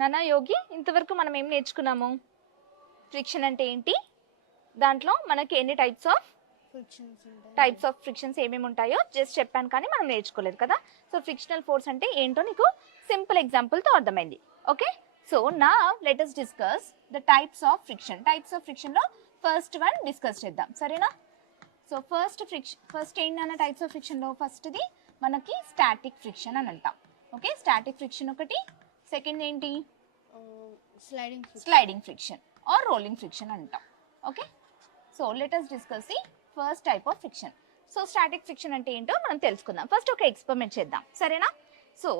నానా యోగి, ఇంతవరకు మనం ఏం నేర్చుకున్నాము? ఫ్రిక్షన్ అంటే ఏంటి, దాంట్లో మనకి ఎన్ని టైప్స్ ఆఫ్ ఫ్రిక్షన్స్ ఏమేమి ఉంటాయో జస్ట్ చెప్పాను, కానీ మనం నేర్చుకోలేదు కదా. సో ఫ్రిక్షనల్ ఫోర్స్ అంటే ఏంటో నీకు సింపుల్ ఎగ్జాంపుల్తో అర్థమైంది. ఓకే, సో నా let us discuss the types of friction. Types of ఫ్రిక్షన్లో ఫస్ట్ వన్ డిస్కస్ చేద్దాం, సరేనా? సో ఫస్ట్ ఏంటన్న టైప్స్ ఆఫ్ ఫ్రిక్షన్లో ఫస్ట్ది మనకి స్టాటిక్ ఫ్రిక్షన్ అని అంటాం. ఓకే, స్టాటిక్ ఫ్రిక్షన్ ఒకటి. సెకండ్ ఏంటి? Sliding friction or rolling friction అంటాం. Okay, so let us discuss the first type of friction. So static friction అంటే ఏంటో మనం తెలుసుకుందాం. ఫస్ట్ ఒక ఎక్స్పెరిమెంట్ చేద్దాం, సరేనా? So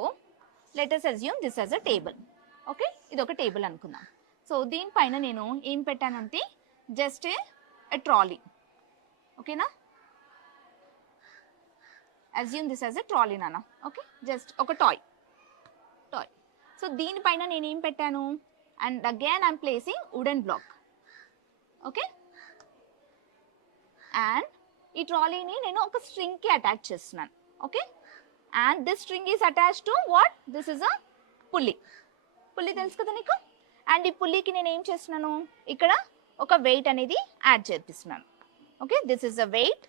let us assume this as a table. Okay, ఇది ఒక టేబుల్ అనుకుందాం. సో దీనిపైన నేను ఏం పెట్టానంటే జస్ట్ ఏ ట్రాలీ. ఓకేనా, assume this as a trolley నాన్న. ఓకే, జస్ట్ ఒక టాయ్. సో దీనిపైన నేను ఏం పెట్టాను, and again I'm placing wooden block. Okay, and ఈ ట్రాలీని నేను ఒక స్ట్రింగ్కి అటాచ్ చేస్తున్నాను. Okay, and this string is attach to what, this is a pulley. Pulley తెలుసు కదా నీకు. అండ్ ఈ పుల్లీకి నేను ఏం చేస్తున్నాను, ఇక్కడ ఒక వెయిట్ అనేది యాడ్ చేపిస్తున్నాను. Okay, this is a weight,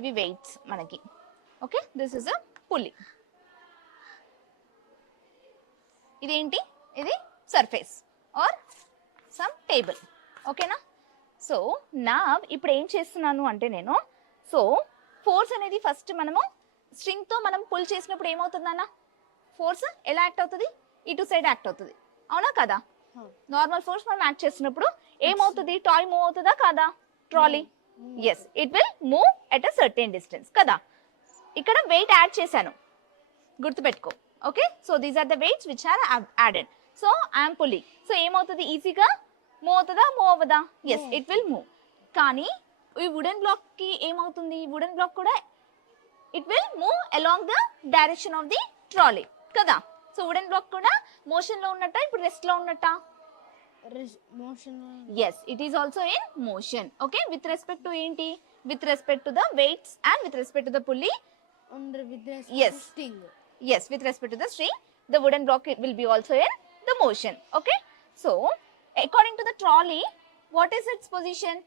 ఇవి వెయిట్స్ మనకి. Okay, this is a pulley. ఇదేంటి, ఇది సర్ఫేస్ ఆర్ సమ్ టేబుల్. ఓకేనా, సో నా ఇప్పుడు ఏం చేస్తున్నాను అంటే నేను, సో ఫోర్స్ అనేది ఫస్ట్ మనము స్ట్రింగ్తో మనం పుల్ చేసినప్పుడు ఏమవుతుందన్న, ఫోర్స్ ఎలా యాక్ట్ అవుతుంది, ఇటు సైడ్ యాక్ట్ అవుతుంది, అవునా కదా? నార్మల్ ఫోర్స్ మనం యాక్ట్ చేసినప్పుడు ఏమవుతుంది, టాయ్ మూవ్ అవుతుందా కాదా, trolley? Yes, it will move at a certain distance కదా. ఇక్కడ వెయిట్ యాడ్ చేశాను, గుర్తుపెట్టుకో. Okay, so these are the weights which are added. So I'm pulley. So ఏమవుతుంది, ఈజీగా మూవ్ అవుతుందా, మూవ్ అవ్వదా? Yes, it will move. కానీ ఈ వుడెన్ బ్లాక్కి ఏమవుతుంది, వుడెన్ బ్లాక్ కూడా it will move along the direction of the trolley కదా. సో వుడెన్ బ్లాక్ కూడా మోషన్లో ఉన్నట్ట, ఇప్పుడు రెస్ట్లో ఉన్నట్ట? Yes, it is also in motion. Okay, with respect to ఏంటి, with respect to the weights and with respect to the pulley. Yes, yes, with respect to the string, the wooden block will be also in the motion. Okay, so according to the trolley, what is its position?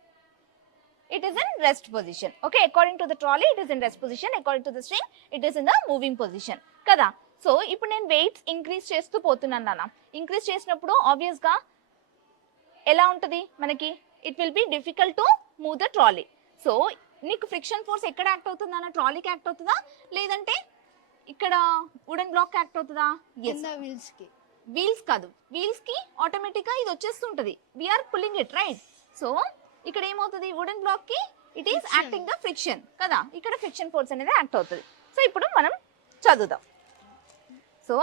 It is in rest position. Okay, according to the trolley it is in rest position, according to the string it is in the moving position కదా. So ఇప్పుడు నేను weights increase చేస్తూ పోతున్నాను నాన్న. Increase చేసినప్పుడు ఆబ్వియస్గా ఎలా ఉంటుంది మనకి, it will be difficult to move the trolley. So నీకు ఫ్రిక్షన్ ఫోర్స్ ఎక్కడ యాక్ట్ అవుతుందా, ట్రాలీకి యాక్ట్ అవుతుందా, లేదంటే ఇక్కడ వుడెన్ బ్లాక్ యాక్ట్ అవుతుందా? వీల్స్ కాదు, వీల్స్ కి ఆటోమేటిక్ గా ఇది వచ్చేస్తుంటది, we're pulling it right. So ఇక్కడ ఏమవుతుంది, వుడెన్ బ్లాక్ కి it is acting the friction కదా, ఇక్కడ ఫ్రిక్షన్ ఫోర్స్ అనేది యాక్ట్ అవుతుంది. సో ఇప్పుడు మనం చదువుదాం. సో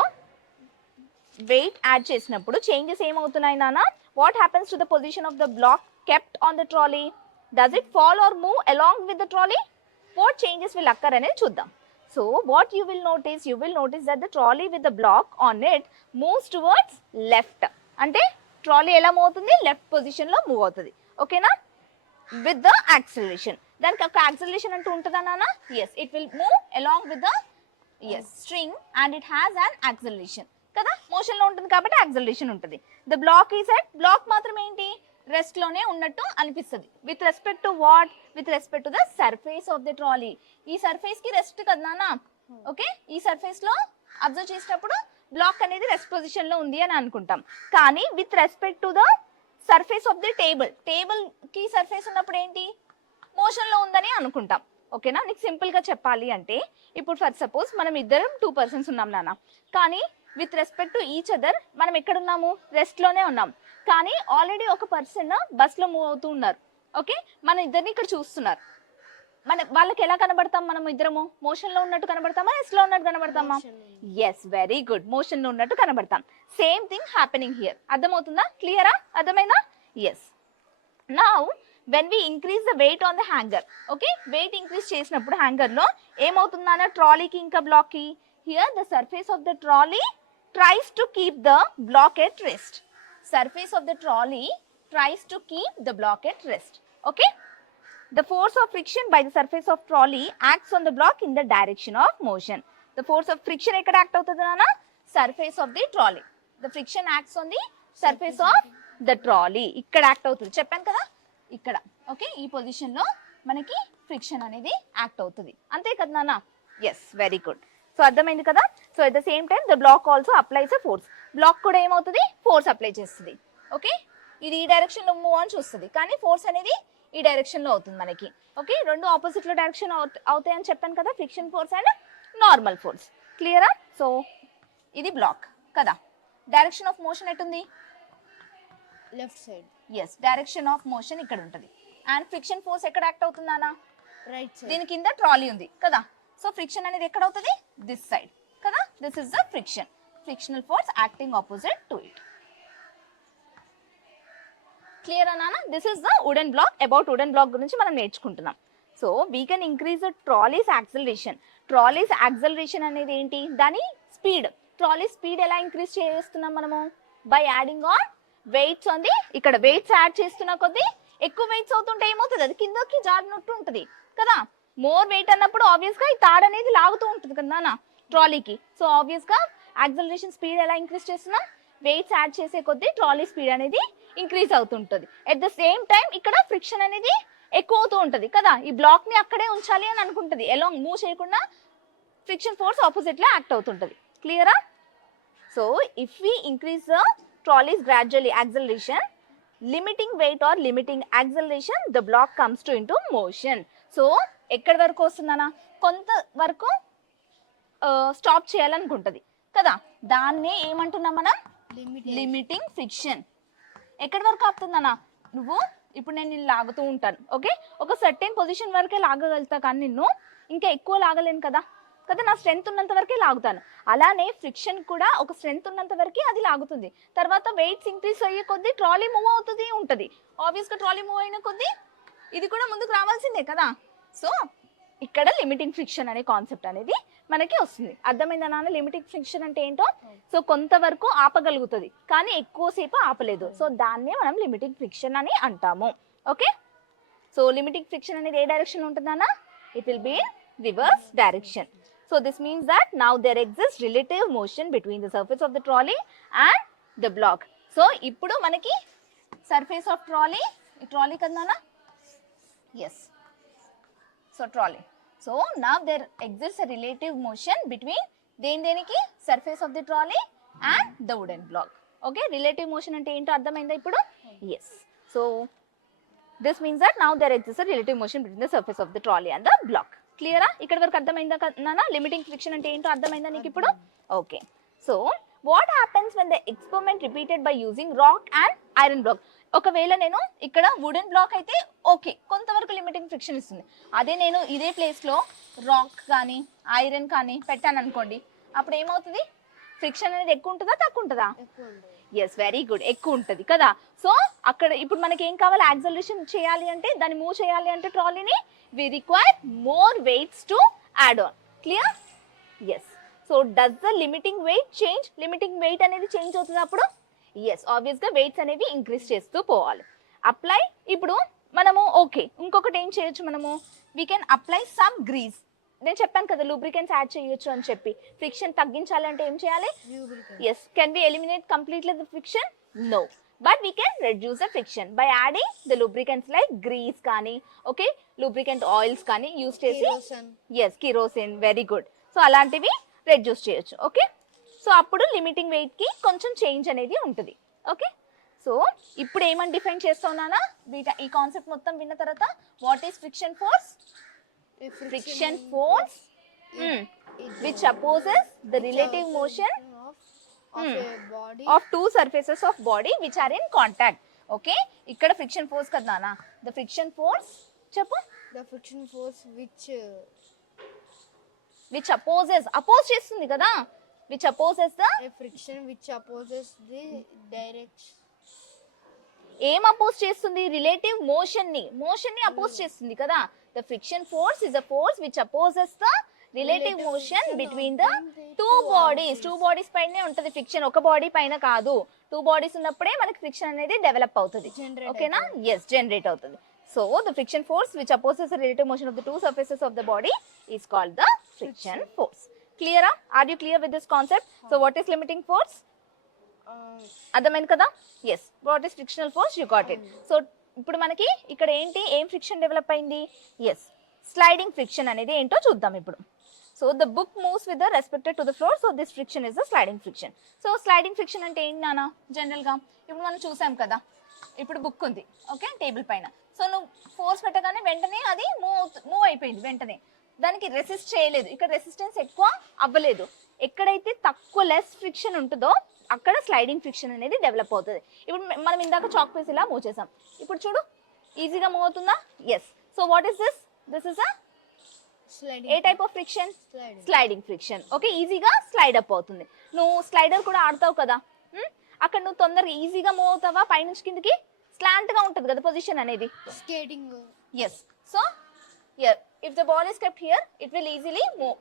వెయిట్ యాడ్ చేసినప్పుడు చేంజెస్ ఏమవుతున్నాయి నాన్న, what happens to the position of the block kept on the trolley? Does it fall or move along with the trolley? What changes will occur అనేది చూద్దాం. So what you will notice that the trolley with the block on it moves towards left. అంటే trolley ఎలా move అవుతుంది, left position లో move అవుతుంది. ఓకేనా, with the acceleration. దానికి ఒక యాక్సిలరేషన్ అంటూ ఉంటుందా నాన్న? yes, it will move along with the string and it has an acceleration కదా, మోషన్ లో ఉంటుంది కాబట్టి యాక్సిలరేషన్ ఉంటుంది. The block is at, block మాత్రం ఏంటి, రెస్ట్ లోనే ఉన్నట్టు అనిపిస్తుంది. With respect to what, with respect to the surface of the trolley. ఈ సర్ఫేస్ కి రెస్ట్ కదా నాన్న. ఓకే, ఈ సర్ఫేస్ లో అబ్జర్వ్ చేసినప్పుడు బ్లాక్ అనేది రెస్ట్ పొజిషన్ లో ఉంది అని అనుకుంటాం. కానీ with respect to the surface of the table కి సర్ఫేస్ ఉన్నప్పుడు ఏంటి, మోషన్ లో ఉందని అనుకుంటాం. ఓకేనా, నీకు సింపుల్ గా చెప్పాలి అంటే, ఇప్పుడు ఫర్ సపోజ్ మనం ఇద్దరం 2 persons ఉన్నాం నాన్న, కానీ with respect to each other మనం ఎక్కడున్నాము, రెస్ట్ లోనే ఉన్నాం. కానీ ఆల్రెడీ ఒక పర్సన్ బస్ లో మూవ్ అవుతూ ఉన్నారు. ఓకే, మన ఇద్దరిని ఇక్కడ చూస్తున్నారు. వాళ్ళకి ఎలా కనబడతాం, మనం ఇద్దరము మోషన్ లో ఉన్నట్టు కనబడతామా, రెస్ట్ లో ఉన్నట్టు కనబడతామా? ఎస్, వెరీ గుడ్, మోషన్ లో ఉన్నట్టు కనబడతాం. Same thing happening here. అర్థమవుతుందా, క్లియరా, అర్థమైనా? Yes. Now when we increase the weight on the hanger, okay, weight increase చేసినప్పుడు హ్యాంగర్ లో ఏమవుతుందన్న, ట్రాలీకి ఇంకా బ్లాక్ కి, here the surface of the trolley tries to keep the block at rest. Surface of the trolley tries to keep the block at rest. Okay, the force of friction by the surface of trolley acts on the block in the direction of motion. The force of friction ఎక్కడ act అవుతుంది నాన్న, surface of the trolley. The friction acts on the surface of the trolley. ఇక్కడ act అవుతుంది చెప్పాను కదా, ఇక్కడ okay ఈ position లో మనకి ఫ్రిక్షన్ అనేది యాక్ట్ అవుతుంది, అంతే కదా నాన్న? Yes, very good. సో అర్థమైంది కదా. So at the same time the block also applies a force. Block కూడా ఏమవుతుంది, ఫోర్స్ అప్లై చేస్తుంది. ఓకే, ఇది ఈ డైరెక్షన్ లో మూవ్ అని చూస్తుంది, కానీ ఫోర్స్ అనేది ఈ డైరెక్షన్ లో అవుతుంది మనకి. ఓకే, రెండు ఆపోజిట్ లో డైరెక్షన్ అవుతాయి అని చెప్పాను కదా, friction force and normal force. క్లియరా? సో ఇది బ్లాక్ కదా. డైరెక్షన్ ఆఫ్ మోషన్ ఎటుంది, left side. Yes, direction of motion ఇక్కడ ఉంటుంది. అండ్ ఫ్రిక్షన్ ఫోర్స్ ఎక్కడ యాక్ట్ అవుతుందా? Right side. దీని కింద ట్రాలీ ఉంది కదా, సో ఫ్రిక్షన్ అనేది ఎక్కడ అవుతుంది, దిస్ సైడ్ కదా. This is the friction, frictional force acting opposite to it. Clear అన్నా? This is the wooden block. About wooden block గురించి మనం నేర్చుకుంటున్నాం. So we can increase the trolley's acceleration. Trolley's acceleration అనేది ఏంటి, దాని స్పీడ్. ట్రాలీ స్పీడ్ ఎలా increase చేస్తున్నాం మనము, by adding on weights on the. ఇక్కడ వెయిట్స్ యాడ్ చేస్తున్న కొద్దీ ఎక్కువ వెయిట్స్ అవుతుంటే ఏమవుతుంది, అది కిందకి జారినట్టు ఉంటుంది కదా. మోర్ వెయిట్ అన్నప్పుడు ఆబ్వియస్ గా ఈ తాడు అనేది లాగుతూ ఉంటుంది కదా నాన్న ట్రాలీకి. సో ఆబ్వియస్ గా యాక్సలరేషన్ స్పీడ్ ఎలా ఇంక్రీజ్ చేస్తున్నాం, వెయిట్స్ యాడ్ చేసే కొద్దీ ట్రాలీ స్పీడ్ అనేది ఇంక్రీజ్ అవుతుంటుంది. ఎట్ ద సేమ్ టైం ఇక్కడ ఫ్రిక్షన్ అనేది ఎక్కువ అవుతూ ఉంటుంది కదా. ఈ బ్లాక్ ని అక్కడే ఉంచాలి అని అనుకుంటుంది, ఎలాంగ్ మూవ్ చేయకుండా ఫ్రిక్షన్ ఫోర్స్ ఆపోజిట్ లో యాక్ట్ అవుతుంటుంది. క్లియరా? So if we increase the trolley's gradually acceleration, limiting weight or limiting acceleration, the block comes to into motion. So ఎక్కడి వరకు వస్తుందనా, కొంత వరకు స్టాప్ చేయాలనుకుంటుంది కదా, దాన్నే ఏమంటున్నాం మనం, లిమిటింగ్ ఫ్రిక్షన్. ఎక్కడి వరకు ఆపుతుందన్నా, నువ్వు ఇప్పుడు నేను నిన్ను లాగుతూ ఉంటాను, ఓకే, ఒక సర్టెన్ పొజిషన్ వరకే లాగగలుగుతా, కానీ నిన్ను ఇంకా ఎక్కువ లాగలేను కదా కదా, నా స్ట్రెంత్ ఉన్నంత వరకే లాగుతాను. అలానే ఫ్రిక్షన్ కూడా ఒక స్ట్రెంత్ ఉన్నంత వరకే అది లాగుతుంది. తర్వాత వెయిట్స్ ఇంక్రీజ్ అయ్యే కొద్దీ ట్రాలీ మూవ్ అవుతుంది ఉంటుంది. ఆబ్వియస్గా ట్రాలీ మూవ్ అయిన కొద్దీ ఇది కూడా ముందుకు రావాల్సిందే కదా. సో ఇక్కడ లిమిటింగ్ ఫ్రిక్షన్ అనే కాన్సెప్ట్ అనేది మనకి వస్తుంది. అర్థమైందా నాన్న లిమిటింగ్ ఫ్రిక్షన్ అంటే ఏంటో? సో కొంతవరకు ఆపగలుగుతుంది కానీ ఎక్కువసేపు ఆపలేదు, సో దాన్నే మనం లిమిటింగ్ ఫ్రిక్షన్ అని అంటాము. ఓకే, సో లిమిటింగ్ ఫ్రిక్షన్ అనేది ఏ డైరెక్షన్ ఉంటుందన్నా, it will be in reverse direction. So this means that now there exists relative motion between the surface of the trolley and the block. So ఇప్పుడు మనకి surface of trolley, ఈ trolley కదనా? Yes. So trolley. So now there exists a relative motion between దేనికి surface of the trolley and the wooden block. Okay, relative motion అంటే ఏంటో అర్థమైందా ఇప్పుడు? Yes. So this means that now there exists a relative motion between the surface of the trolley and the block. క్లియరా? ఇక్కడ వరకు అర్థమైందా నాన్న? Limiting friction అంటే ఏంటో అర్థమైందా నీకు ఇప్పుడు? Okay, so what happens when the experiment repeated by using rock and iron block. ఒకవేళ నేను ఇక్కడ వుడెన్ బ్లాక్ అయితే ఓకే, కొంతవరకు లిమిటింగ్ ఫ్రిక్షన్ ఇస్తుంది. అదే నేను ఇదే ప్లేస్లో రాక్ కానీ ఐరన్ కానీ పెట్టాను అనుకోండి, అప్పుడు ఏమవుతుంది, ఫ్రిక్షన్ అనేది ఎక్కువ ఉంటుందా తక్కువ ఉంటుందా? ఎస్, వెరీ గుడ్, ఎక్కువ ఉంటుంది కదా. సో అక్కడ ఇప్పుడు మనకి ఏం కావాలి, యాక్సలరేషన్ చేయాలి అంటే, దాన్ని మూవ్ చేయాలి అంటే ట్రాలీని, we require more weights to add on. Clear? Yes. So does the limiting weight change? Limiting weight అనేది చేంజ్ అవుతుంది అప్పుడు? Yes, obvious గా weights అనేవి ఇంక్రీజ్ చేస్తూ పోవాలి. అప్లై, ఇప్పుడు మనము ఓకే ఇంకొకటి ఏం చేయొచ్చు మనము, we can apply some grease. నేను చెప్పాను కదా లూబ్రికెంట్స్ యాడ్ చేయొచ్చు అని చెప్పి. ఫ్రిక్షన్ తగ్గించాలంటే ఏం చేయాలి? Yes. Can we eliminate completely the friction? No. But we can reduce the friction by adding the lubricants like grease కానీ, okay, lubricant oils కానీ యూస్ చేసి, yes, kerosene, very good. So అలాంటివి రెడ్యూస్ చేయొచ్చు. Okay, so అప్పుడు limiting wait కి కొంచెం change అనేది ఉంటుంది. ఓకే, సో ఇప్పుడు ఏమని డిఫైన్ చేస్తున్నానా, ఈ కాన్సెప్ట్ మొత్తం విన్న తర్వాత, what is friction force? Friction force which opposes the relative motion of two surfaces of body which are in contact. Okay, ఇక్కడ friction force కదా నాన్న, the friction force చెప్పు. The friction force which opposes, oppose చేస్తుంది కదా, which opposes the friction which opposes the direction. ఏం oppose చేస్తుంది? Relative motion ని oppose చేస్తుంది కదా. The friction force is a force which opposes the relative motion between the two bodies. Two bodies పైనే ఉంటుంది friction, ఒక బాడీ పైన కాదు. టూ బాడీస్ ఉన్నప్పుడే మనకి ఫ్రిక్షన్ అనేది డెవలప్ అవుతుంది. ఓకేనా? ఎస్, జనరేట్ అవుతుంది. So the friction force which opposes the relative motion of the two surfaces of the body is called the friction force. క్లియరా? Are you clear with this concept? So what is limiting force? అర్థమైంది కదా? Yes, what is frictional force, you got it. So ఇప్పుడు మనకి ఇక్కడ ఏంటి, ఏం friction develop అయింది? Yes, sliding friction అనేది ఏంటో చూద్దాం ఇప్పుడు. So the book moves with respected to the floor, so this friction is the sliding friction. So sliding friction అంటే ఏంటి నాన్న? జనరల్గా ఇప్పుడు మనం చూసాం కదా, ఇప్పుడు బుక్ ఉంది ఓకే టేబుల్ పైన. సో నువ్వు ఫోర్స్ పెట్టగానే వెంటనే అది మూవ్ అయిపోయింది వెంటనే, దానికి రెసిస్ట్ చేయలేదు, ఇక్కడ రెసిస్టెన్స్ ఎక్కువ అవ్వలేదు. ఎక్కడైతే తక్కువ లెస్ ఫ్రిక్షన్ ఉంటుందో అక్కడ స్లైడింగ్ ఫ్రిక్షన్ అనేది డెవలప్ అవుతుంది. ఇప్పుడు మనం ఇందాక చాక్ పీస్ ఇలా మూవ్ చేసాం, ఇప్పుడు చూడు ఈజీగా మూవ్ అవుతుందా? Yes. So what is this? This is a type of friction? Sliding friction. Okay, ఈజీగా స్లైడ్ అప్ అవుతుంది. నువ్వు స్లైడర్ కూడా ఆడతావు కదా, అక్కడ నువ్వు తొందరగా ఈజీగా మూవ్ అవుతావా? పైనుంచి కిందకి స్లాంట్ గా ఉంటుంది కదా పొజిషన్ అనేది. Skating. Yes. So if the ball is kept here, it will easily move,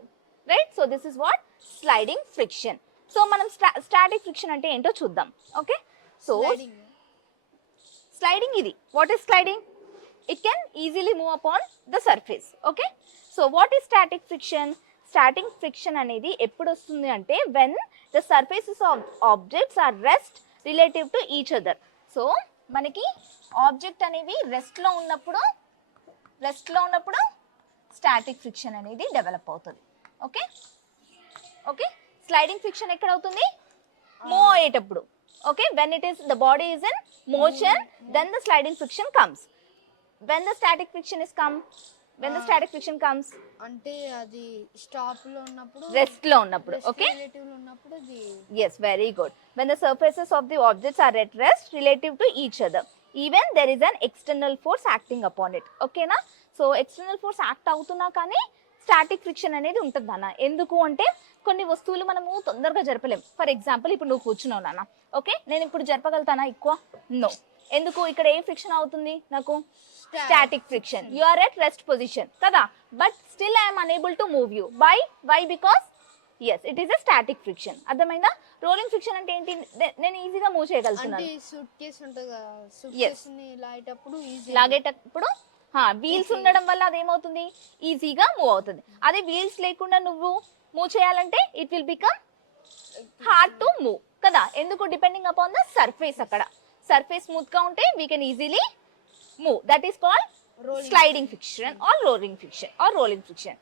right? So this is what sliding friction. So మనం static friction అంటే ఏంటో చూద్దాం. ఓకే, సో sliding ఇది. What is sliding? It can easily move upon the surface. Okay, so what is static friction? Static friction అనేది ఎప్పుడు వస్తుంది అంటే when the surfaces of objects are rest relative to each other. So మనకి object అనేవి rest లో ఉన్నప్పుడు static friction అనేది develop అవుతుంది. ఓకే ఓకే, స్లైడింగ్ ఫ్రిక్షన్ ఎక్కడ అవుతుంది? మూవ్ అయ్యేటప్పుడు. Okay, when it is the body is in motion then the sliding friction comes. When the static friction is come, when the static friction comes అంటే అది stop లో ఉన్నప్పుడు, rest లో ఉన్నప్పుడు. Okay, relative లో ఉన్నప్పుడు అది. yes, very good. When the surfaces of the objects are at rest relative to each other, even there is an external force acting upon it. Okay na? So external force act అవుతున్నా కానీ static friction అనేది ఉంటుంది నాన్న. ఎందుకు అంటే కొన్ని వస్తువులు మనము తొందరగా జరపలేం. ఫర్ ఎగ్జాంపుల్ ఇప్పుడు నువ్వు కూర్చున్నావు నాన్న, ఓకే, నేను ఇప్పుడు జరపగలుగుతానా ఎక్కువ? నో. ఎందుకు? ఇక్కడ ఏం ఫ్రిక్షన్ అవుతుంది నాకు? Static friction. You are at rest position కదా, but still I'm unable to move you. Why because yes it is a static friction. అర్థమైందా? రోలింగ్ ఫ్రిక్షన్ అంటే ఏంటి? నేను ఈజీగా మూవ్ చేయగలుగుతున్నాను. అంటే సూట్ కేస్ ఉంటుంది కదా, సూట్ కేస్ ని లాగేటప్పుడు వీల్స్ ఉండడం వల్ల అదేమవుతుంది? ఈజీగా మూవ్ అవుతుంది. అదే వీల్స్ లేకుండా నువ్వు మూవ్ చేయాలంటే it will become hard to move కదా. ఎందుకు? Depending upon the surface. అక్కడ సర్ఫేస్ స్మూత్ గా ఉంటే we can easily move. That is called sliding friction or rolling friction.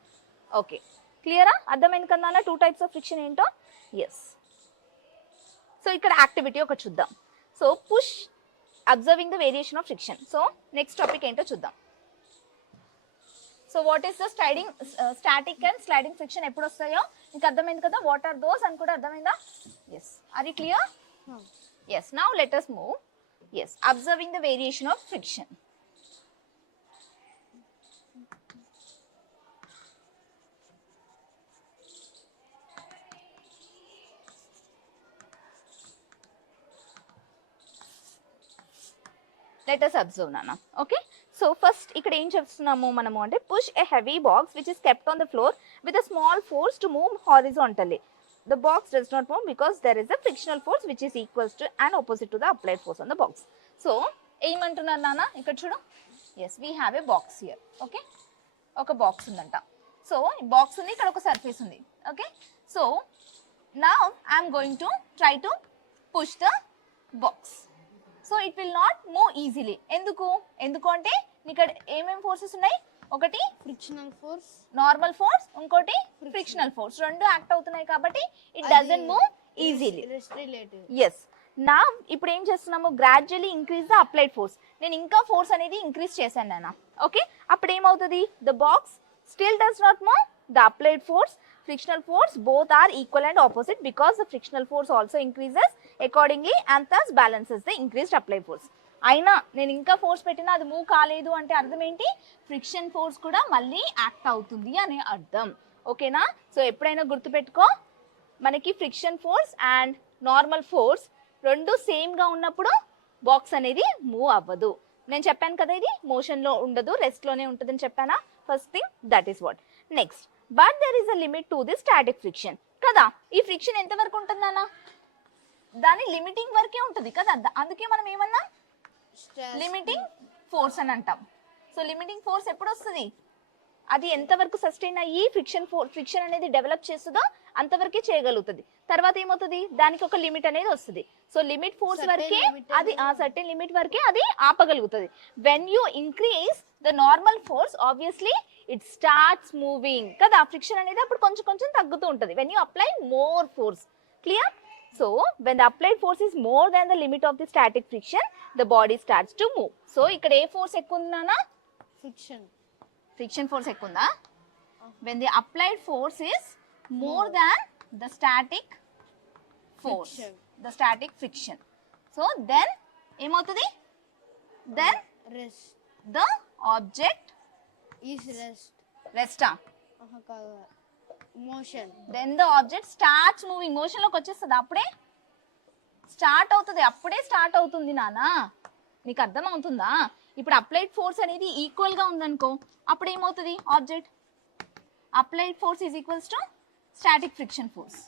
Okay, క్లియరా? అర్థమైంది కదా టూ టైప్స్ ఆఫ్ ఫ్రిక్షన్ ఏంటో? ఎస్. సో ఇక్కడ యాక్టివిటీ ఒకటి చూద్దాం. So push observing the variation of friction. So next topic ఏంటో చూద్దాం. So what is the static and sliding friction ఎప్పుడు వస్తాయో మీకు అర్థమైంది కదా. వాట్ ఆర్ దోస్ అని కూడా అర్థమైందా? Yes. Are you clear? Yes. Now let us move. Yes, observing the variation of friction. let us observe nana. Okay, so first ఇక్కడ ఏం చెప్తున్నాము మనము అంటే push a heavy box which is kept on the floor with a small force to move horizontally. The box does not move because there is a frictional force which is equals to and opposite to the applied force on the box. So ఏమంటున్నారు నాన్న ఇక్కడ చూడు. yes, we have a box here. Okay, ఒక box ఉందంట. So ఈ box ఉంది, ఇక్కడ ఒక సర్ఫేస్ ఉంది. Okay, so now I am going to try to push the box. So it will not move easily. ఎందుకు అంటే ఇక్కడ ఏమేమి ఫోర్సెస్ ఉన్నాయి? ఒకటి ఫ్రిక్షనల్ ఫోర్స్, నార్మల్ ఫోర్స్, ఇంకోటి ఫ్రిక్షనల్ ఫోర్స్. రెండు యాక్ట్ అవుతున్నాయి కాబట్టి it doesn't move easily. Yes. నా ఇప్పుడు ఏం చేస్తున్నాము? Gradually increase the applied force. నేను ఇంకా ఫోర్స్ అనేది ఇంక్రీజ్ చేశాను నాన్న. ఓకే, అప్పుడు ఏమవుతుంది? The box still does not move. The applied force, frictional force both are equal and opposite because the frictional force also increases accordingly and thus balances the increased applied force. అయినా నేను ఇంకా force పెట్టినా అది move కాలేదు అంటే అర్థం ఏంటి? Friction force కూడా మళ్ళీ యాక్ట్ అవుతుంది అనే అర్థం. ఓకేనా? సో ఎప్పుడైనా గుర్తుపెట్టుకో, మనకి friction force and normal force రెండు సేమ్గా ఉన్నప్పుడు బాక్స్ అనేది మూవ్ అవ్వదు. నేను చెప్పాను కదా, ఇది మోషన్లో ఉండదు, రెస్ట్లోనే ఉంటుందని చెప్పానా? First thing that is what. Next, but there is a limit to the static friction కదా. ఈ ఫ్రిక్షన్ ఎంత వరకు ఉంటుందన్నా? దాని లిమిటింగ్ వరకే ఉంటుంది కదా. అందుకే మనం ఏమన్నా లిమిటింగ్ ఫోర్స్ అని అంటాం. సో లిమిటింగ్ ఫోర్స్ ఎప్పుడు వస్తుంది? అది ఎంతవరకు సస్టైన్ అయ్యి ఫ్రిక్షన్ అనేది డెవలప్ చేస్తుందో అంతవరకే చేయగలుగుతుంది. తర్వాత ఏమవుతుంది, దానికి ఒక లిమిట్ అనేది వస్తుంది. సో లిమిట్ ఫోర్స్ Certain వరకే limit అది ఆ సర్టెన్ లిమిట్ వరకే అది ఆపగలుగుతుంది. When you increase the normal force obviously it starts moving కదా, ఫ్రిక్షన్ అనేది అప్పుడు కొంచెం కొంచెం తగ్గుతూ ఉంటుంది when you apply more force. Clear? So when the applied force is more than the limit of the static friction, the body starts to move. So ఇక్కడ ఏ force ఎక్కువ ఉంది నాన్న? friction. ఫ్రిక్షన్ ఫోర్స్ ఎక్కువ ఉందా? When the applied force is more than the static force, Friction. the static friction. So then ఏమవుతుంది? Then Rest the object is rest. rest. కాదు, motion. Then the object starts moving. Motion లోకి వచ్చేస్తుంది, అప్పుడే start అవుతుంది, అప్పుడే start అవుతుంది నానా. నీకు అర్థం అవుతుందా? ఇప్పుడు అప్లైడ్ ఫోర్స్ అనేది ఈక్వల్ గా ఉందనుకో, అప్పుడు ఏమవుతుంది? Object applied force is equals to static friction force.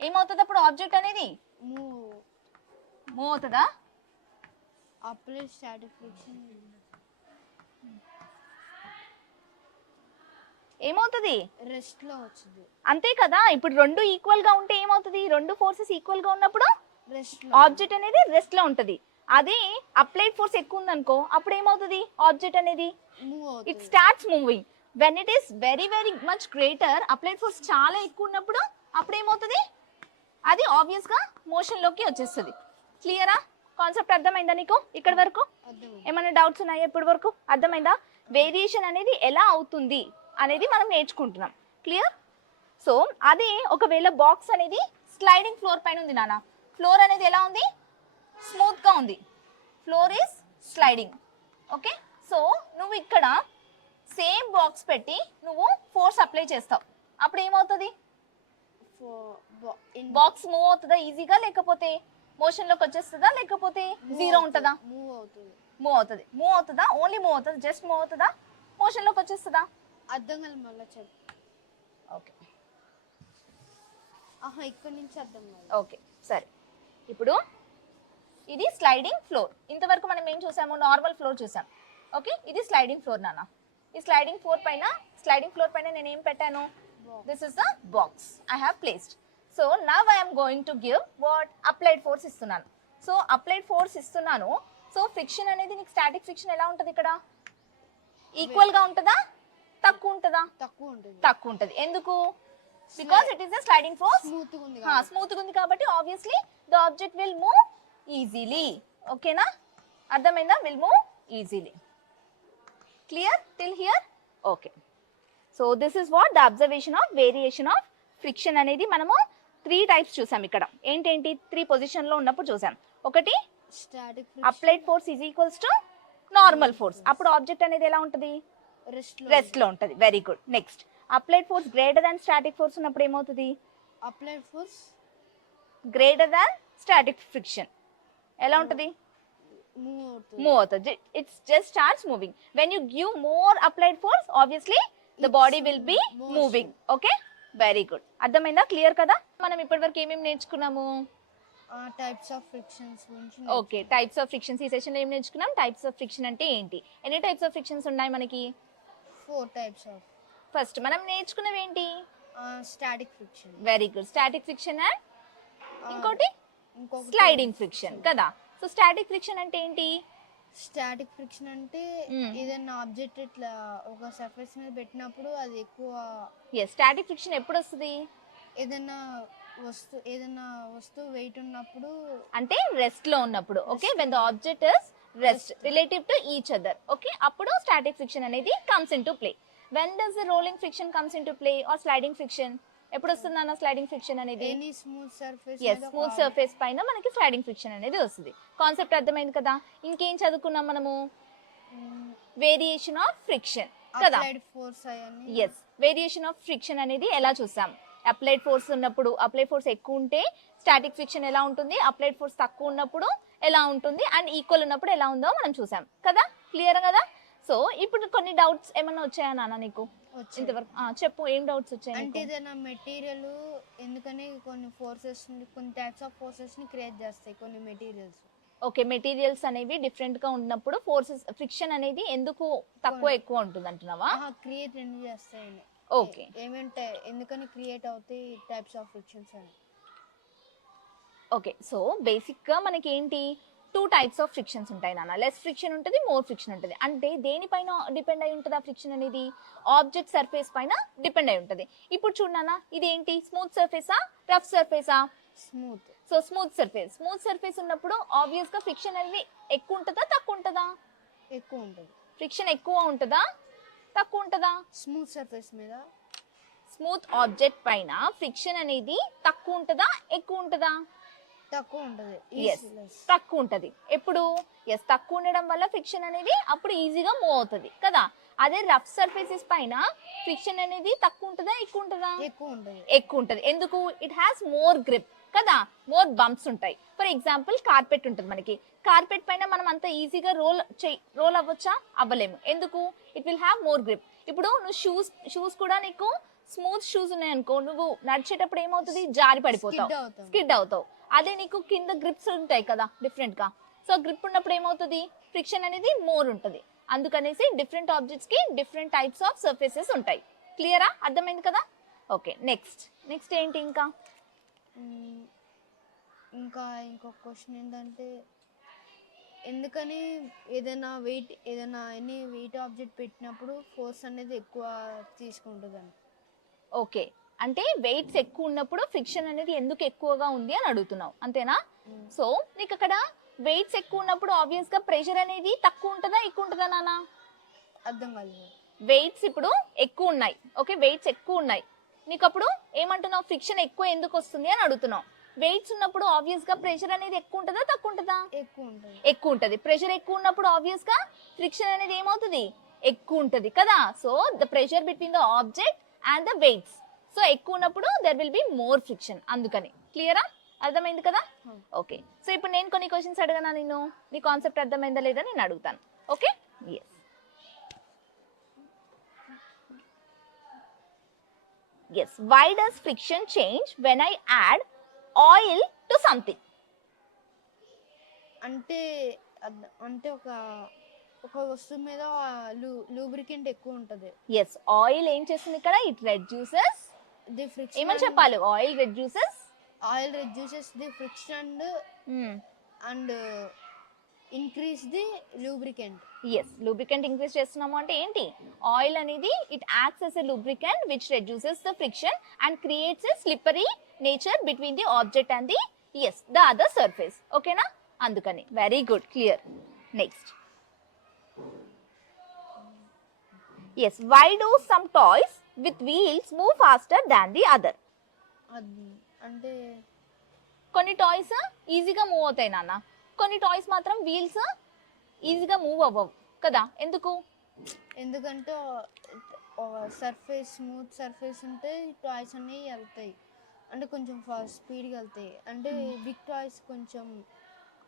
ఏమవుతుంది అప్పుడు? ఆబ్జెక్ట్ అనేది Move. మూవ్ అవుతుందా? Apply static friction. ఏమవుతుంది? రెస్ట్ లో వచ్చింది. అంతే కదా. ఇప్పుడు రెండు ఈక్వల్ గా ఉంటే ఏమవుతుంది? రెండు ఫోర్సెస్ ఈక్వల్ గా ఉన్నప్పుడు రెస్ట్ లో ఆబ్జెక్ట్ అనేది రెస్ట్ లో ఉంటది. అదే అప్లైడ్ ఫోర్స్ ఎక్కువ ఉందనుకో, అప్పుడు ఏమవుతుంది? ఆబ్జెక్ట్ అనేది మూవ్ ఇట్ అవుతుంది. Starts moving. When it is very very much greater, applied force చాలా ఎక్కువ ఉన్నప్పుడు అప్పుడు ఏమవుతుంది? అది ఆబ్వియస్ గా మోషన్ లోకి వచ్చేస్తుంది. క్లియరా? కాన్సెప్ట్ అర్థమైందా నీకు ఇక్కడ వరకు? అర్థమైంది. ఏమైనా డౌట్స్ ఉన్నాయా ఇప్పటి వరకు? అర్థమైందా? వేరియేషన్ అనేది ఎలా అవుతుంది అనేది మనం నేర్చుకుంటున్నాం. క్లియర్? సో అదే ఒకవేళ బాక్స్ అనేది స్లైడింగ్ ఫ్లోర్ పైన ఉంది నాన్న, ఫ్లోర్ అనేది ఎలా ఉంది? స్మూత్ గా ఉంది, floor is sliding. Okay, so నువ్వు ఇక్కడ సేమ్ బాక్స్ పెట్టి నువ్వు ఫోర్స్ అప్లై చేస్తావు, అప్పుడు ఏమవుతుంది? బాక్స్ మూవ్ అవుతుందా ఈజీగా, లేకపోతే మోషన్ లోకి వచ్చేస్తుందా, లేకపోతే జీరో ఉంటుందా? మూవ్ అవుతుంది. మూవ్ అవుతుంది. మూవ్ అవుతుందా? ఓన్లీ మూవ్ అవుతుంది, జస్ట్ మూవ్ అవుతుందా? మోషన్ లోకి వచ్చేస్తుందా? అర్థం కాదు, మళ్ళీ చెప్పు. ఓకే ఇక్కడ నుంచి అర్థం కాదు. ఓకే సరే. ఇప్పుడు ఇది స్లైడింగ్ ఫ్లోర్. ఇంతవరకు మనం ఏం చూసాము? నార్మల్ ఫ్లోర్ చూసాం. ఓకే, ఇది స్లైడింగ్ ఫ్లోర్ నాన్న. ఈ స్లైడింగ్ ఫ్లోర్ పైన నేను ఏం పెట్టాను? This is the box I have placed. So now I'm going to give what? Applied force ఇస్తున్నాను. సో అప్లైడ్ ఫోర్స్ ఇస్తున్నాను. సో ఫ్రిక్షన్ అనేది నీకు స్టాటిక్ ఫ్రిక్షన్ ఎలా ఉంటుంది ఇక్కడ? ఈక్వల్ గా ఉంటుందా, తక్కువ ఉంటుందా? తక్కువ ఉంటుంది. తక్కువ ఉంటుంది. ఎందుకు? Because it is the sliding force. Smooth ఉంది. స్మూత్ గా ఉంది కాబట్టి obviously the object will move easily. ఓకేనా? అర్థమైందా? Will move easily. Clear till here? Okay. So this is what the observation of variation of friction అనేది మనము 3 types చూసాం ఇక్కడ. ఏంటేంటి? 3 పొజిషన్ లో ఉన్నప్పుడు చూసాం. ఒకటి static applied force is equals to normal force, అప్పుడు ఆబ్జెక్ట్ అనేది ఎలా ఉంటుంది? రెస్ట్ లో ఉంటుంది. Very good. Next applied force greater than static force ఉన్నప్పుడు ఏమవుతుంది? Applied force greater than static friction ఎలా ఉంటుంది? మూవ్ అవుతుంది. మూవ్ అవుతుంది. It's just starts moving. When you give more applied force obviously the body will be moving. Okay, very good. అర్థమైందా? Clear కదా? మనం ఇప్పటి వరకు ఏమేమి నేర్చుకున్నాము? టైప్స్ ఆఫ్ ఫ్రిక్షన్స్ గురించి. ఓకే, టైప్స్ ఆఫ్ ఫ్రిక్షన్స్ ఈ సెషన్ లో ఏం నేర్చుకున్నాం? టైప్స్ ఆఫ్ ఫ్రిక్షన్ అంటే ఏంటి? ఎన్ని టైప్స్ ఆఫ్ ఫ్రిక్షన్స్ ఉన్నాయి మనకి? 4 టైప్స్ ఆఫ్. ఫస్ట్ మనం నేర్చుకున్నవి ఏంటి? Static friction. Very good. Static friction and ఇంకోటి ఇంకొకటి స్లైడింగ్ ఫ్రిక్షన్ కదా. సో స్టాటిక్ ఫ్రిక్షన్ అంటే ఏంటి? స్టాటిక్ ఫ్రిక్షన్ అంటే ఏదైనా ఆబ్జెక్ట్ ఇట్లా ఒక సర్ఫేస్ మీద పెట్టినప్పుడు అది ఎక్కువ. ఎస్, స్టాటిక్ ఫ్రిక్షన్ ఎప్పుడు వస్తుంది? ఏదైనా వస్తువు వెయిట్ ఉన్నప్పుడు, అంటే రెస్ట్ లో ఉన్నప్పుడు. Okay, when the object is rest relative to each other. Okay, అప్పుడు స్టాటిక్ ఫ్రిక్షన్ అనేది comes into play. When does the rolling friction comes into play or sliding friction? ఎప్పుడు వస్తుంది అన్న sliding friction అనేది? Any smooth surface. Yes, smooth surface పైన మనకి sliding friction అనేది వస్తుంది. కాన్సెప్ట్ అర్థమైంది కదా? ఇంకేం చదువుకున్నాం మనము? వేరియేషన్ ఆఫ్ ఫ్రిక్షన్ కదా. అప్లైడ్ ఫోర్స్ అయ్యని. ఎస్, వేరియేషన్ ఆఫ్ ఫ్రిక్షన్ అనేది ఎలా చూసాం? అప్లైడ్ ఫోర్స్ ఉన్నప్పుడు, అప్లైడ్ ఫోర్స్ ఎక్కువ ఉంటే స్టాటిక్ ఫ్రిక్షన్ ఎలా ఉంటుంది, అప్లైడ్ ఫోర్స్ తక్కువ ఉన్నప్పుడు ఎలా ఉంటుంది, అండ్ ఈక్వల్ ఉన్నప్పుడు ఎలా ఉందో మనం చూసాం కదా. క్లియర్ కదా? సో ఇప్పుడు కొన్ని డౌట్స్ ఏమన్నా వచ్చాయా నాన్న నీకు ఇంతవరకు? చెప్పు, ఏం డౌట్స్ వచ్చాయి? అంటే ఏదైనా మెటీరియల్ ఎందుకని కొన్ని ఫోర్సెస్, కొన్ని టైప్స్ ఆఫ్ ఫోర్సెస్ ని క్రియేట్ చేస్తాయి కొన్ని మెటీరియల్స్. ఓకే, మెటీరియల్స్ అనేవి డిఫరెంట్ గా ఉన్నప్పుడు ఫోర్సెస్ ఫ్రిక్షన్ అనేది ఎందుకు తక్కువ ఎక్కువ ఉంటుంది అంటున్నావా? క్రియేట్ ఎందుకు చేస్తాయని. ఓకే ఏమేంటే ఎందుకని క్రియేట్ అవుతాయి టైప్స్ ఆఫ్ ఫ్రిక్షన్స్ అని. ఓకే సో బేసిక్ గా మనకి ఏంటి 2 టైప్స్ ఆఫ్ ఫ్రిక్షన్స్ ఉంటాయి నాన్న. లెస్ ఫ్రిక్షన్ ఉంటుంది, మోర్ ఫ్రిక్షన్ ఉంటుంది. అంటే దేనిపైన డిపెండ్ అయి ఉంటుంది ఆ ఫ్రిక్షన్ అనేది? ఆబ్జెక్ట్ సర్ఫేస్ పైన డిపెండ్ అయి ఉంటుంది. ఇప్పుడు చూడనా, ఇదేంటి స్మూత్ సర్ఫేసా రఫ్ సర్ఫేసా? Smooth. So smooth surface. Smooth surface ఉన్నప్పుడు ఆబ్వియస్ గా ఫ్రిక్షన్ అనేది ఎక్కువ ఉంటుందా తక్కువ ఉంటుందా? ఎక్కువ ఉంటుంది. ఫ్రిక్షన్ ఎక్కువ ఉంటుందా తక్కువ ఉంటుందా? స్మూత్ సర్ఫేస్ మీద స్మూత్ ఆబ్జెక్ట్ పైన ఫ్రిక్షన్ అనేది తక్కువ ఉంటుందా ఎక్కువ ఉంటుందా? తక్కువ ఉంటుంది. ఎస్ తక్కువ ఉంటది. ఎప్పుడు ఎస్ తక్కువ ఉండడం వల్ల ఫ్రిక్షన్ అనేది అప్పుడు ఈజీగా మూవ్ అవుతుంది కదా. అదే రఫ్ సర్ఫేసెస్ పైన ఫ్రిక్షన్ అనేది తక్కువ ఉంటుందా ఎక్కువ ఉంటుందా? ఎక్కువ ఉంటుంది. ఎక్కువ ఉంటది. ఎందుకు? ఇట్ హ్యాస్ మోర్ గ్రిప్ కదా, మోర్ బంప్స్ ఉంటాయి. ఫర్ ఎగ్జాంపుల్ కార్పెట్ ఉంటుంది మనకి. కార్పెట్ పైన మనం అంత ఈజీగా రోల్ అవ్వచ్చా? అవ్వలేము. ఎందుకు? It will have more grip. ఇప్పుడు నువ్వు షూస్ కూడా నీకు స్మూత్ షూస్ ఉన్నాయనుకో, నువ్వు నడిచేటప్పుడు ఏమవుతుంది? జారి పడిపోతావు, స్కిడ్ అవుతావు. అదే నీకు కింద గ్రిప్స్ ఉంటాయి కదా డిఫరెంట్ గా. సో గ్రిప్ ఉన్నప్పుడు ఏమవుతుంది? ఫ్రిక్షన్ అనేది మోర్ ఉంటుంది. అందుకనేసి డిఫరెంట్ ఆబ్జెక్ట్స్ కి డిఫరెంట్ టైప్స్ ఆఫ్ సర్ఫేసెస్ ఉంటాయి. క్లియరా? అర్థమైంది కదా. ఓకే నెక్స్ట్ ఏంటి ఇంకా? ఇంకొక క్వశ్చన్ ఏంటంటే, ఎందుకని ఏదైనా ఎనీ వెయిట్ ఆబ్జెక్ట్ పెట్టినప్పుడు ఫోర్స్ అనేది ఎక్కువ తీసుకుంటుందని? ఓకే అంటే వెయిట్స్ ఎక్కువ ఉన్నప్పుడు ఫ్రిక్షన్ అనేది ఎందుకు ఎక్కువగా ఉంది అని అడుగుతున్నావు అంతేనా? సో నీకు అక్కడ వెయిట్స్ ఎక్కువ ఉన్నప్పుడు ఆబ్వియస్ గా ప్రెషర్ అనేది తక్కువ ఉంటుందా ఎక్కువ ఉంటుందా నాన్న? అర్థం కాలేదు. వెయిట్స్ ఇప్పుడు ఎక్కువ ఉన్నాయి. ఓకే వెయిట్స్ ఎక్కువ ఉన్నాయి. నీకు అప్పుడు ఏమంటున్నావు? ఫ్రిక్షన్ ఎక్కువ ఎందుకు వస్తుంది అని అడుగుతున్నావు. వెయిట్స్ ఉన్నప్పుడు ఆబ్వియస్ గా ప్రెషర్ అనేది ఎక్కువ ఉంటుందా తక్కువ ఉంటుందా? ఎక్కువ ఉంటుంది. ఎక్కువ ఉంటది. ప్రెషర్ ఎక్కువ ఉన్నప్పుడు ఆబ్వియస్ గా ఫ్రిక్షన్ అనేది ఏమవుతుంది? ఎక్కువ ఉంటది కదా. So the pressure between the object and the weights, so ఎక్కువ ఉన్నప్పుడు there will be more friction. అందుకని క్లియరా? అర్థమైంది కదా. ఓకే సో ఇప్పుడు నేను కొన్ని క్వశ్చన్స్ అడగనా నిన్ను, నీ కాన్సెప్ట్ అర్థమైందా లేదా నేను అడుగుతాను. Okay yes why does friction change when I add oil to something? అంటే అంటే ఒక వస్తువు మీద లూబ్రికెంట్ ఎక్కువ ఉంటుంది. ఎస్ ఆయిల్ ఏం చేస్తుంది ఇక్కడ? It reduces the friction. ఏమని చెప్పాలి? Oil reduces the friction and increase the lubricant. Yes lubricant increase చేస్తున్నాము అంటే ఏంటి? ఆయిల్ అనేది it acts as a lubricant which reduces the friction and creates a slippery nature between the object and the the other surface. ఓకేనా? అందుకని very good, clear. Next yes why do some toys with wheels move faster than the other? అంటే కొన్ని toys ఈజీగా move అవుతాయి నాన్న, కొన్ని toys మాత్రం wheels ఈజీగా మూవ్ అవ్వవు కదా. ఎందుకు? ఎందుకంటే స్మూత్ సర్ఫేస్ ఉంటే టాయ్స్ అన్నీ వెళ్తాయి, అంటే కొంచెం స్పీడ్గా వెళ్తాయి. అంటే బిగ్ టాయ్స్ కొంచెం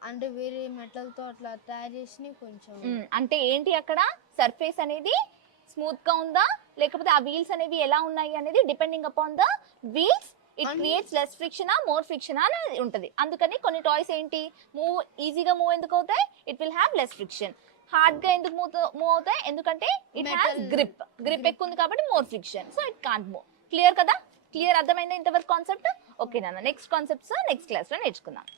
అంటే వేరే మెటల్తో అట్లా తయారు చేసి కొంచెం అంటే ఏంటి అక్కడ సర్ఫేస్ అనేది స్మూత్ గా ఉందా లేకపోతే ఆ వీల్స్ అనేవి ఎలా ఉన్నాయి అనేది depending upon the wheels it creates less friction more friction అనేది ఉంటుంది. అందుకని కొన్ని టాయ్స్ ఏంటి ఈజీగా మూవ్ ఎందుకు అవుతాయి? It will have less friction. Hard గా ఎందుకు మూవ్ అవుతాయి? ఎందుకంటే ఇట్ హ్యాస్ గ్రిప్ ఎక్కువ ఉంది కాబట్టి more friction, so it can't move. Clear కదా? క్లియర్? అర్థమైందా ఇంతవరకు కాన్సెప్ట్? ఓకే నాన్న నెక్స్ట్ కాన్సెప్ట్స్ నెక్స్ట్ క్లాస్ లో నేర్చుకుందాం.